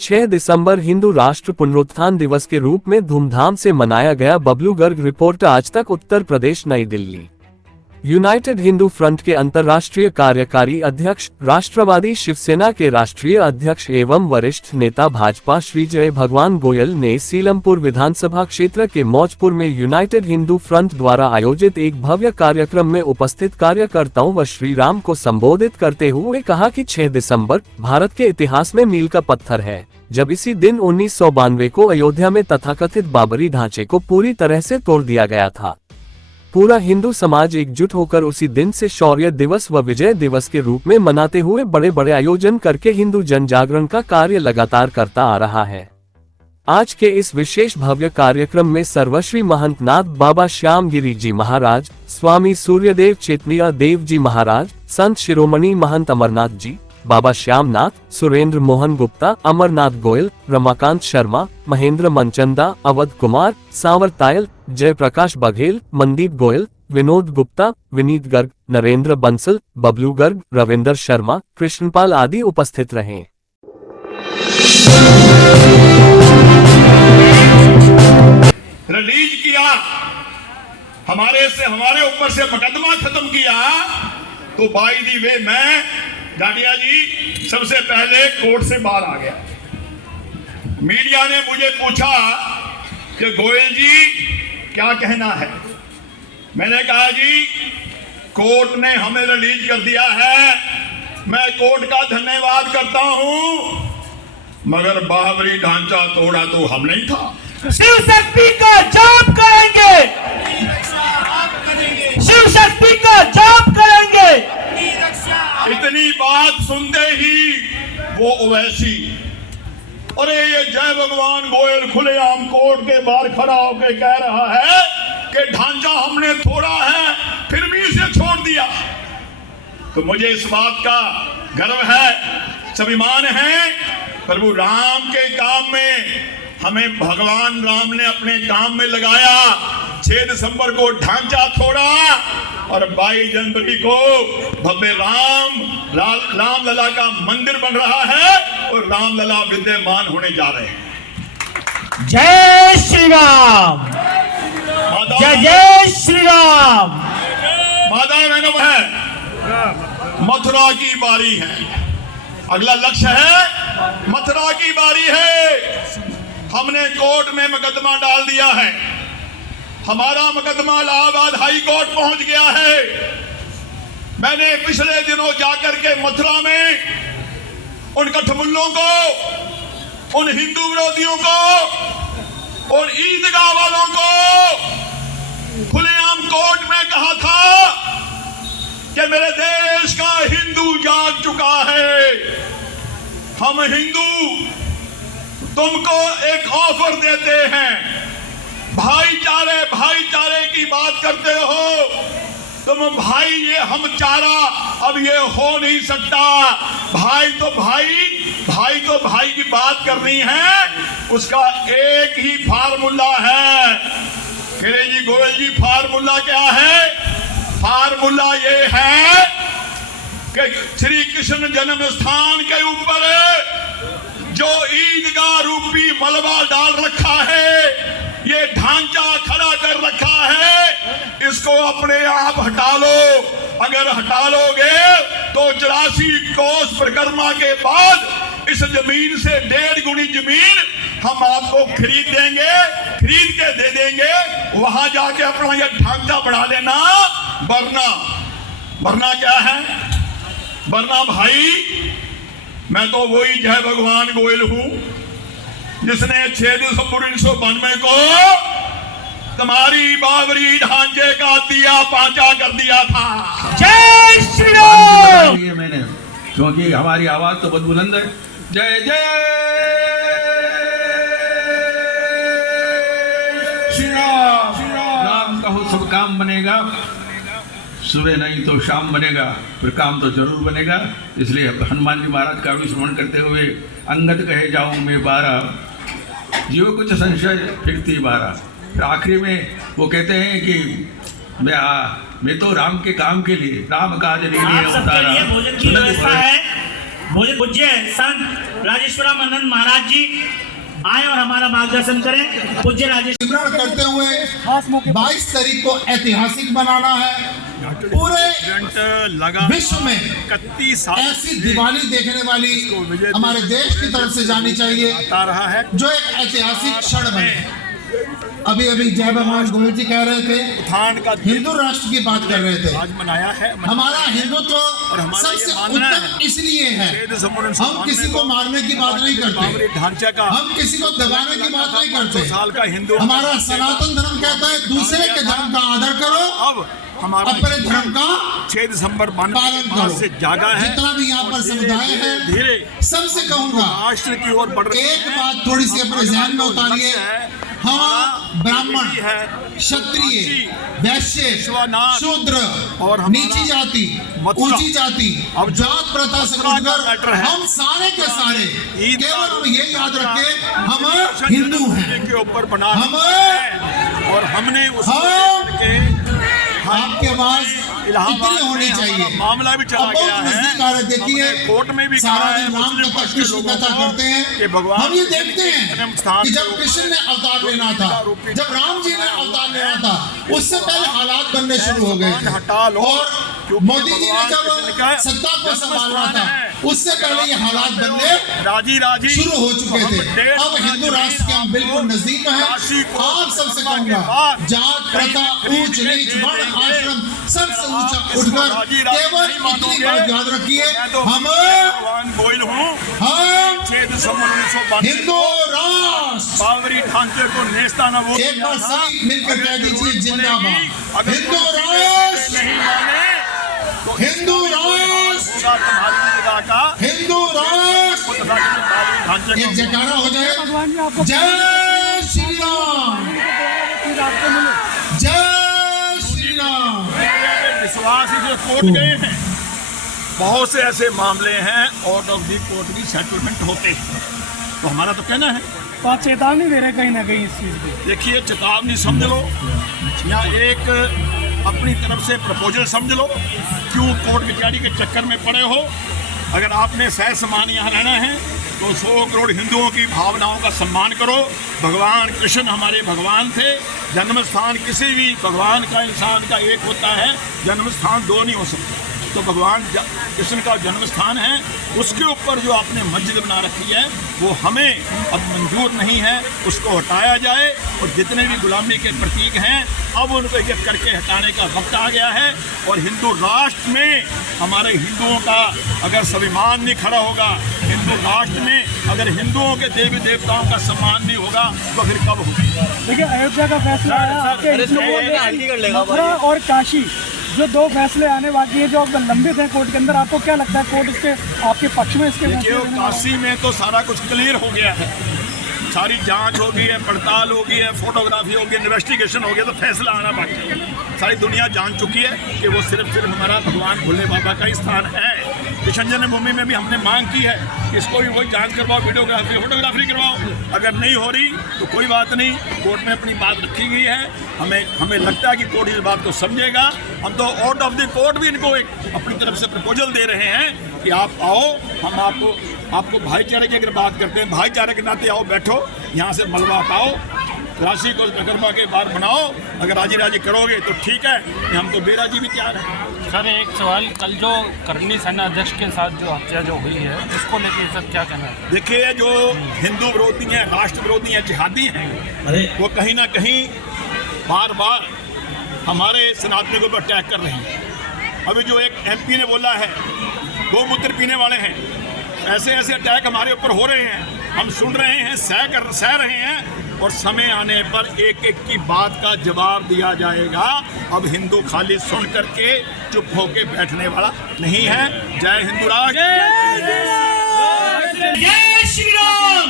6 दिसंबर हिंदू राष्ट्र पुनरुत्थान दिवस के रूप में धूमधाम से मनाया गया। बबलू गर्ग रिपोर्ट। आज तक उत्तर प्रदेश, नई दिल्ली। यूनाइटेड हिंदू फ्रंट के अंतर्राष्ट्रीय कार्यकारी अध्यक्ष, राष्ट्रवादी शिवसेना के राष्ट्रीय अध्यक्ष एवं वरिष्ठ नेता भाजपा श्री जय भगवान गोयल ने सीलमपुर विधानसभा क्षेत्र के मौजपुर में यूनाइटेड हिंदू फ्रंट द्वारा आयोजित एक भव्य कार्यक्रम में उपस्थित कार्यकर्ताओं व श्री राम को संबोधित करते हुए कहा कि 6 दिसंबर भारत के इतिहास में मील का पत्थर है, जब इसी दिन 1992 को अयोध्या में तथाकथित बाबरी ढांचे को पूरी तरह से तोड़ दिया गया था। पूरा हिंदू समाज एकजुट होकर उसी दिन से शौर्य दिवस व विजय दिवस के रूप में मनाते हुए बड़े बड़े आयोजन करके हिंदू जन जागरण का कार्य लगातार करता आ रहा है। आज के इस विशेष भव्य कार्यक्रम में सर्वश्री महंत नाथ बाबा श्याम गिरी जी महाराज, स्वामी सूर्यदेव चेतनिया देव जी महाराज, संत शिरोमणि महंत अमरनाथ जी, बाबा श्यामनाथ, सुरेंद्र मोहन गुप्ता, अमरनाथ गोयल, रमाकांत शर्मा, महेंद्र मनचंदा, अवध कुमार, सांवर तायल, जयप्रकाश बघेल, मनदीप गोयल, विनोद गुप्ता, विनीत गर्ग, नरेंद्र बंसल, बबलू गर्ग, रविंदर शर्मा, कृष्णपाल आदि उपस्थित रहे। रिलीज किया, हमारे ऊपर से मुकदमा खत्म किया, तो बाय दी वे मैं डाडिया जी सबसे पहले कोर्ट से बाहर आ गया। मीडिया ने मुझे पूछा कि गोयल जी क्या कहना है। मैंने कहा जी कोर्ट ने हमें रिलीज कर दिया है, मैं कोर्ट का धन्यवाद करता हूं, मगर बाबरी ढांचा तोड़ा तो हम नहीं था। शिव शक्ति का जाप करेंगे, शिव शक्ति का जाप करेंगे। इतनी बात सुनते ही वो ओवैसी, अरे ये जय भगवान गोयल खुलेआम कोर्ट के बाहर खड़ा होकर कह रहा है कि ढांचा हमने तोड़ा है, फिर भी इसे छोड़ दिया। तो मुझे इस बात का गर्व है, स्वाभिमान है, प्रभु राम के काम में हमें भगवान राम ने अपने काम में लगाया। 6 दिसंबर को ढांचा छोड़ा और 22 जनवरी को भव्य राम लला का मंदिर बन रहा है और राम लला विद्यमान होने जा रहे हैं। जय श्री राम, जय जय श्री राम। माता बहनों है, मथुरा की बारी है, अगला लक्ष्य है मथुरा की बारी है। हमने कोर्ट में मुकदमा डाल दिया है, हमारा मुकदमा इलाहाबाद हाई कोर्ट पहुंच गया है। मैंने पिछले दिनों जाकर के मथुरा में उन कठमुल्लों को, उन हिंदू विरोधियों को और ईदगाह वालों को खुलेआम कोर्ट में कहा था कि मेरे देश का हिंदू जाग चुका है, हम हिंदू तुमको एक ऑफर देते हैं, भाईचारे की बात करते हो तुम, भाई ये हम चारा अब ये हो नहीं सकता। भाई तो भाई की बात करनी है, उसका एक ही फार्मूला है। कह जी गोयल जी फार्मूला क्या है? फार्मूला ये है कि श्री कृष्ण जन्म स्थान के ऊपर जो ईदगाह रूपी मलबा डाल रखा है, ये ढांचा खड़ा कर रखा है, इसको अपने आप हटा लो। अगर हटा लोगे तो 84 कोस परिक्रमा के बाद इस जमीन से 1.5 गुनी जमीन हम आपको खरीद देंगे, खरीद के दे देंगे। वहां जाके अपना ये ढांचा बढ़ा लेना। वरना क्या है? वरना भाई मैं तो वही जय भगवान गोयल हूं जिसने 6 दिसंबर 1992 को तुम्हारी बाबरी ढांचे का दिया पांचा कर दिया था। जय श्री राम। मैंने क्योंकि हमारी आवाज तो बहुत बुलंद है। जय जय श्री राम। राम का हो सब काम बनेगा, सुबह नहीं तो शाम बनेगा, फिर काम तो जरूर बनेगा। इसलिए हनुमान जी महाराज का भी स्मरण करते हुए अंगद कहे जाऊं मैं 12, जीव कुछ संशय फिरती 12। फिर आखिरी में वो कहते हैं कि मैं तो राम के काम के लिए, राम काज लिए आप सबके लिए भोजन की व्यवस्था है। भोजन पूज्य संत राजेश्वराम आनंद महाराज जी आए और हमारा मार्गदर्शन करें। पूज्य राजेश स्मरण करते हुए 22 तारीख को ऐतिहासिक बनाना है। पूरे विश्व में 31 साल ऐसी दिवाली देखने वाली हमारे देश की तरफ से जानी चाहिए जो एक ऐतिहासिक क्षण बने। अभी अभी जय भगवान गोविंद जी कह रहे थे, हिंदू राष्ट्र की बात कर रहे थे। आज मनाया है। हमारा हिंदुत्व सबसे उत्तम इसलिए है, हम किसी को मारने की बात नहीं करते, ढांचे का हम किसी को दबाने की बात नहीं करते। साल का हिंदू हमारा सनातन धर्म कहता है दूसरे के धर्म का आदर करो, अब हमारा अपने धर्म का 6 दिसंबर पालन करो। से जागा है। जितना भी यहाँ पर समुदाय है धीरे सबसे कहूंगा राष्ट्र की ओर बढ़ रही एक बात थोड़ी सी अपने ध्यान में उतारिए। हम ब्राह्मण, क्षत्रिय, वैश्य, शूद्र और नीची जाति, ऊंची जाति, अब जात प्रथा से उठकर हम सारे के सारे केवल हम ये याद रखें हम हिंदू हैं, के ऊपर बना हम और हमने उस आपकी आवाज इतनी होनी चाहिए। मामला भी चला गया है। देखिए कोर्ट में भी सारा दिन राम कथा कृष्ण कथा करते हैं। हम ये देखते हैं कि जब कृष्ण ने अवतार लेना था, जब राम जी ने अवतार लेना था, उससे पहले हालात बनने शुरू हो गए थे। और मोदी जी ने जब सत्ता को संभालना था, उससे पहले ये हालात बनने शुरू हो चुके थे। अब हिंदू राष्ट्र के हम बिल्कुल नजदीक हैं। आप सबसे कहूंगा जात प्रथा ऊंच नीच वर्ण आश्रम सबसे ऊंचा उठकर केवल इतनी बात याद रखिए, हम हिंदू राष्ट्र बावरी ढांचे को नेस्ता न वो एक बार सभी मिलकर कह दीजिए जिंदाबाद हिंदू राष्ट्र, हिंदू राष्ट्र, हिंदू राष्ट्र। एक जयकारा हो जाए, जय श्री राम, जय श्री राम। विश्वास ही जो कोर्ट गए हैं, बहुत से ऐसे मामले हैं आउट ऑफ दी कोर्ट भी सेटलमेंट होते हैं। तो हमारा तो कहना है तो आप चेतावनी दे रहे कहीं ना कहीं इस चीज की। देखिए चेतावनी समझ लो या एक अपनी तरफ से प्रपोजल समझ लो। क्यों कोर्ट कचहरी के चक्कर में पड़े हो? अगर आपने सह समान यहाँ रहना है तो 100 करोड़ हिंदुओं की भावनाओं का सम्मान करो। भगवान कृष्ण हमारे भगवान थे। जन्म स्थान किसी भी भगवान का इंसान का एक होता है, जन्म स्थान 2 नहीं हो सकता। तो भगवान कृष्ण का जन्म स्थान है, उसके ऊपर जो आपने मस्जिद बना रखी है वो हमें अब मंजूर नहीं है, उसको हटाया जाए। और जितने भी गुलामी के प्रतीक हैं अब उनको एक करके हटाने का वक्त आ गया है। और हिंदू राष्ट्र में हमारे हिंदुओं का अगर स्वाभिमान नहीं खड़ा होगा, हिंदू राष्ट्र में अगर हिंदुओं के देवी देवताओं का सम्मान नहीं होगा तो फिर कब होगा? देखिए अयोध्या का फैसला आया, आपके मथुरा और काशी जो 2 फैसले आने बाकी है जो लंबित हैं कोर्ट के अंदर, आपको क्या लगता है कोर्ट इसके आपके पक्ष में इसके? काशी में तो सारा कुछ क्लियर हो गया है, सारी जांच हो गई है, पड़ताल हो गई है, फोटोग्राफी हो गई, इन्वेस्टिगेशन हो गया, तो फैसला आना बाकी है। सारी दुनिया जान चुकी है कि वो सिर्फ हमारा भगवान भोले बाबा का ही स्थान है। किशन जन्मभूमि में भी हमने मांग की है कि इसको भी वही जांच करवाओ, वीडियोग्राफी फोटोग्राफी करवाओ। अगर नहीं हो रही तो कोई बात नहीं, कोर्ट में अपनी बात रखी गई है। हमें लगता है कि कोर्ट इस बात को समझेगा। हम तो आउट ऑफ द कोर्ट भी इनको एक अपनी तरफ से प्रपोजल दे रहे हैं कि आप आओ, हम आपको भाईचारे की अगर बात करते हैं, भाईचारे के नाते आओ, बैठो, यहाँ से मलबा हटाओ, राशि को परिक्रमा के बाद बनाओ। अगर राजी राजी करोगे तो ठीक है, हम तो बेराजी भी तैयार हैं। सर एक सवाल, कल जो करनी सेना अध्यक्ष के साथ जो हत्या जो हुई है उसको लेकर सर क्या कहना है? देखिए जो हिंदू विरोधी हैं, राष्ट्र विरोधी हैं, जिहादी हैं, वो कहीं ना कहीं बार बार हमारे सनातनियों को अटैक कर रहे हैं। अभी जो एक MP ने बोला है गोमूत्र पीने वाले हैं, ऐसे ऐसे अटैक हमारे ऊपर हो रहे हैं, हम सुन रहे हैं, सह रहे हैं। और समय आने पर एक एक की बात का जवाब दिया जाएगा। अब हिंदू खाली सुन करके चुप होके बैठने वाला नहीं है। जय हिंदू राष्ट्र, जय श्री राम,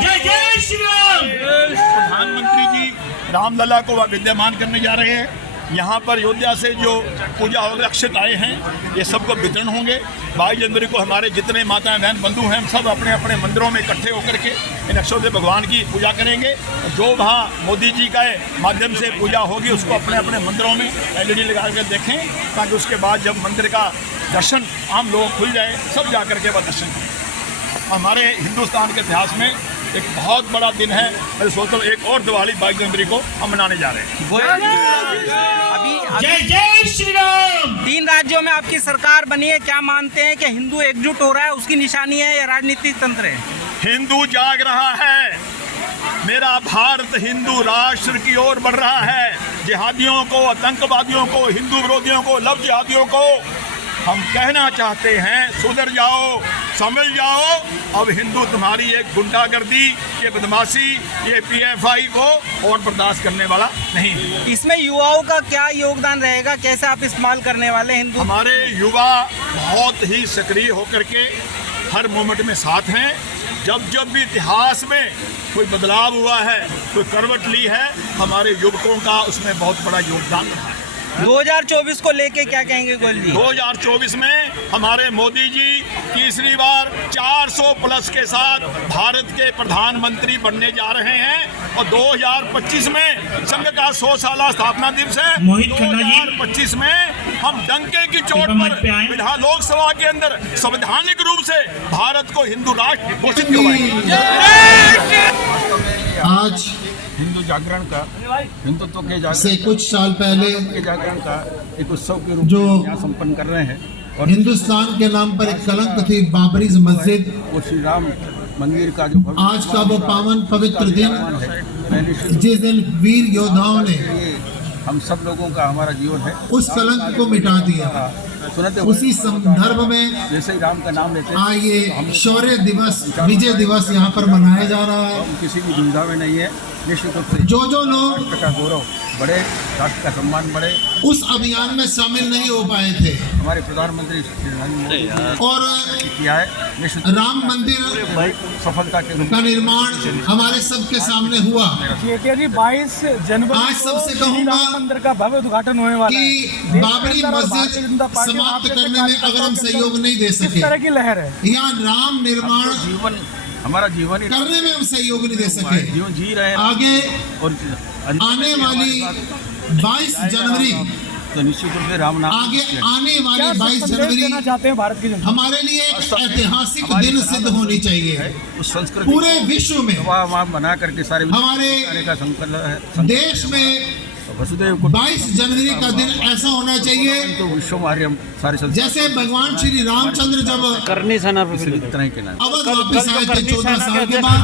जय जय श्री राम। प्रधानमंत्री जी रामलला को विद्यमान करने जा रहे हैं। यहाँ पर अयोध्या से जो पूजा होगी, अक्षत आए हैं, ये सबको वितरण होंगे। 22 जनवरी को हमारे जितने माताएं बहन बंधु हैं, हम सब अपने अपने मंदिरों में इकट्ठे होकर के इन अक्षरों से भगवान की पूजा करेंगे। जो वहाँ मोदी जी का माध्यम से पूजा होगी उसको अपने अपने मंदिरों में LED लगा कर देखें, ताकि उसके बाद जब मंदिर का दर्शन आम लोग खुल जाए, सब जा करके वह दर्शन करें। हमारे हिंदुस्तान के इतिहास में एक बहुत बड़ा दिन है। मैं सोचता हूँ एक और दिवाली 22 जनवरी को हम मनाने जा रहे हैं। अभी जय जय श्री राम। 3 राज्यों में आपकी सरकार बनी है, क्या मानते हैं कि हिंदू एकजुट हो रहा है, उसकी निशानी है या राजनीतिक तंत्र है? हिंदू जाग रहा है। मेरा भारत हिंदू राष्ट्र की ओर बढ़ रहा है। जिहादियों को, आतंकवादियों को, हिंदू विरोधियों को, लव जिहादियों को हम कहना चाहते हैं सुधर जाओ, समझ जाओ। अब हिंदू तुम्हारी एक गुंडागर्दी, ये बदमाशी, ये पीएफआई को और बर्दाश्त करने वाला नहीं। इसमें युवाओं का क्या योगदान रहेगा, कैसे आप इस्तेमाल करने वाले हिंदू? हमारे युवा बहुत ही सक्रिय होकर के हर मोमेंट में साथ हैं। जब भी इतिहास में कोई बदलाव हुआ है, कोई करवट ली है, हमारे युवकों का उसमें बहुत बड़ा योगदान रहा है। 2024 को लेके क्या कहेंगे गोयल जी? 2024 में हमारे मोदी जी तीसरी बार 400 प्लस के साथ भारत के प्रधानमंत्री बनने जा रहे हैं और 2025 में संघ का 100 साला स्थापना दिवस है। मोहित खन्ना जी। 2025 में हम डंके की चोट पर विधान लोकसभा के अंदर संवैधानिक रूप से भारत को हिंदू राष्ट्र घोषित करवाएंगे। आज हिंदू जागरण का, हिंदुत्व के जागरण से कुछ साल पहले के जागरण का एक उत्सव के रूप जो में यहाँ संपन्न कर रहे हैं। और हिंदुस्तान के नाम पर एक कलंक थी, बाबरी मस्जिद, वो श्री राम मंदिर का जो आज का वो पावन पवित्र दिन पहले से जिस दिन वीर योद्धाओं ने हम सब लोगों का हमारा जीवन है, उस कलंक को मिटा दिया। सुनते उसी संदर्भ में जैसे ही राम का नाम लेते हैं आज ये शौर्य दिवस, विजय दिवस यहाँ पर मनाया जा रहा है। हम किसी भी दुविधा में नहीं है। निश्चित रूप से जो लोग राष्ट्र का गौरव बढ़े, राष्ट्र का सम्मान बढ़े। उस अभियान में शामिल नहीं हो पाए थे हमारे प्रधानमंत्री श्री नरेंद्र मोदी ने और किया है। निश्चित राम मंदिर सफलता के रूप का निर्माण हमारे सबके सामने हुआ। केके जी 22 जनवरी आज को सबसे श्री कहूंगा राम मंदिर का भव्य उद्घाटन होने वाला है। कि बाबरी मस्जिद समाप्त करने में अगर हम सहयोग नहीं दे किस सके, तरह की लहर है? या राम निर्माण जीवन, हमारा जीवन ही करने में हम सहयोग नहीं दे सके, जीवन जी रहे हैं आगे और आने वाली 22 जनवरी तो निश्चित रूप से राम नाम आगे आने वाली क्या 22 संदेश जनवरी देना चाहते हैं भारत की जनता? हमारे लिए एक ऐतिहासिक दिन सिद्ध होनी चाहिए। उस संस्कृति पूरे विश्व में वहाँ बना करके सारे हमारे का संकल्प है। देश में वसुदेव को 22 जनवरी का दिन ऐसा होना चाहिए तो विश्व में हम सारे जैसे भगवान श्री रामचंद्र जब करनी सेना पे तरह के नाम अवध वापिस आए थे 14 साल के बाद,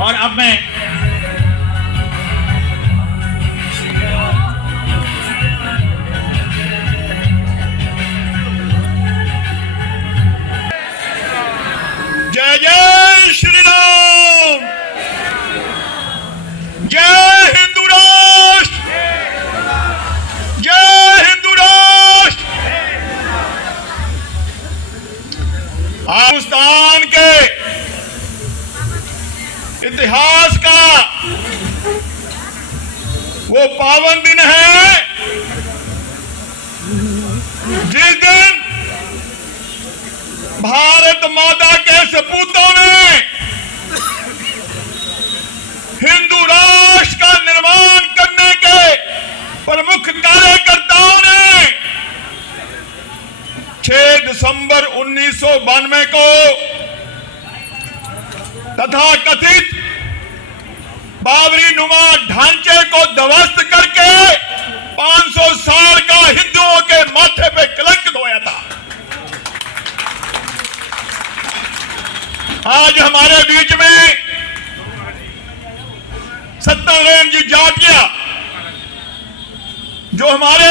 और अब मैं जय जय श्री राम, जय हिंदू राष्ट्र, जय हिंदू राष्ट्र। हिंदुस्तान के इतिहास का वो पावन दिन है जिस दिन भारत माता के सपूतों ने हिंदू राष्ट्र का निर्माण करने के प्रमुख कार्यकर्ताओं ने 6 दिसंबर 1992 को तथा कथित बाबरी नुमा ढांचे को ध्वस्त करके 500 साल का हिंदुओं के माथे पे कलंक ढोया था। आज हमारे बीच में सत्यनारायण जी जाटिया जो हमारे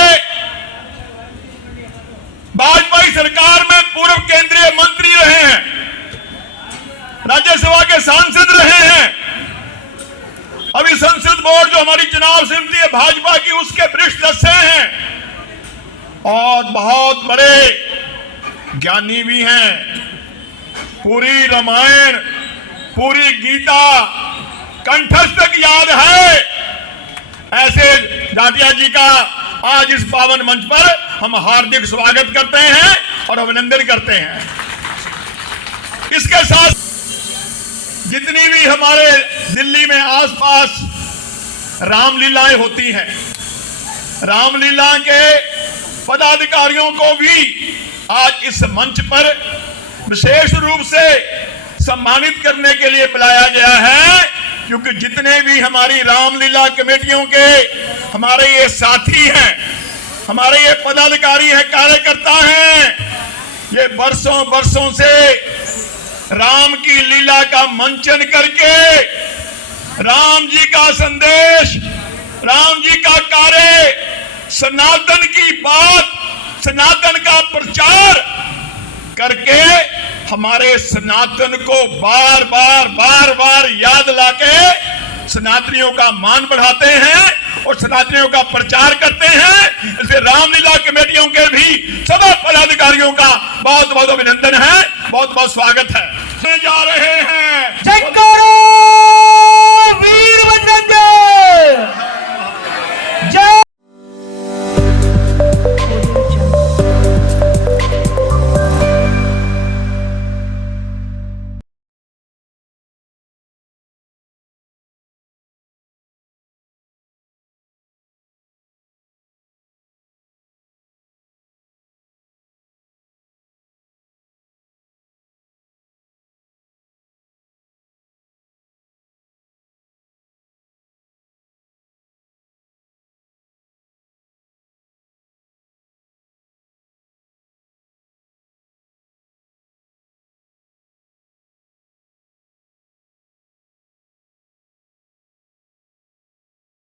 वाजपेयी सरकार में पूर्व केंद्रीय मंत्री रहे हैं, राज्यसभा के सांसद रहे हैं, अभी संसद बोर्ड जो हमारी चुनाव समिति है भाजपा की उसके वरिष्ठ सदस्य हैं और बहुत बड़े ज्ञानी भी हैं। पूरी रामायण, पूरी गीता कंठस्थ तक याद है। ऐसे जाटिया जी का आज इस पावन मंच पर हम हार्दिक स्वागत करते हैं और अभिनंदन करते हैं। इसके साथ जितनी भी हमारे दिल्ली में आसपास रामलीलाएं होती हैं, रामलीला के पदाधिकारियों को भी आज इस मंच पर विशेष रूप से सम्मानित करने के लिए बुलाया गया है, क्योंकि जितने भी हमारी रामलीला कमेटियों के हमारे ये साथी हैं, हमारे ये पदाधिकारी हैं, कार्यकर्ता हैं, ये बरसों बरसों से राम की लीला का मंचन करके राम जी का संदेश, राम जी का कार्य, सनातन की बात, सनातन का प्रचार करके हमारे सनातन को बार बार याद लाके सनातनियों का मान बढ़ाते हैं और सनातनियों का प्रचार करते हैं। इसलिए रामलीला कमेटियों के भी सभी पदाधिकारियों का बहुत बहुत अभिनंदन है, बहुत बहुत स्वागत है। जा रहे